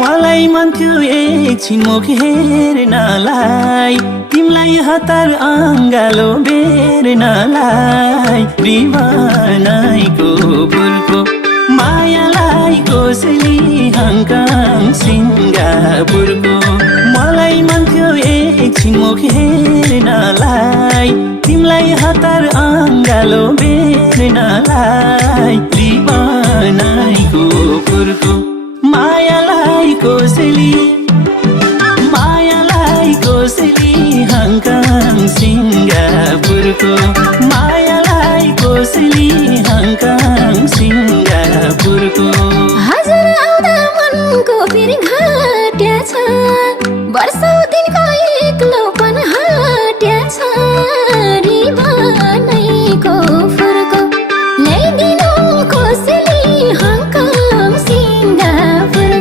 मलाई मन थियो एकछिन मुख हेर्नलाई, तिमीलाई हतार अङ्गालो बेर्नलाई। रिवानाइको फुलको मायालाई कोसेली हङकङ सिङ्गापुरको। मलाई मन थियो एकछिन मुख हेर्नलाई, तिमीलाई हतार अङ्गालो बेर्नलाई। रिवानाइको फुलको मायालाई कोसेली हङकङ सिङ्गापुरको। मायालाई कोसेली हङकङ सिङ्गापुरको। हजुर आउँदा मनको फेरि घट्या छ, वर्षौं दिनको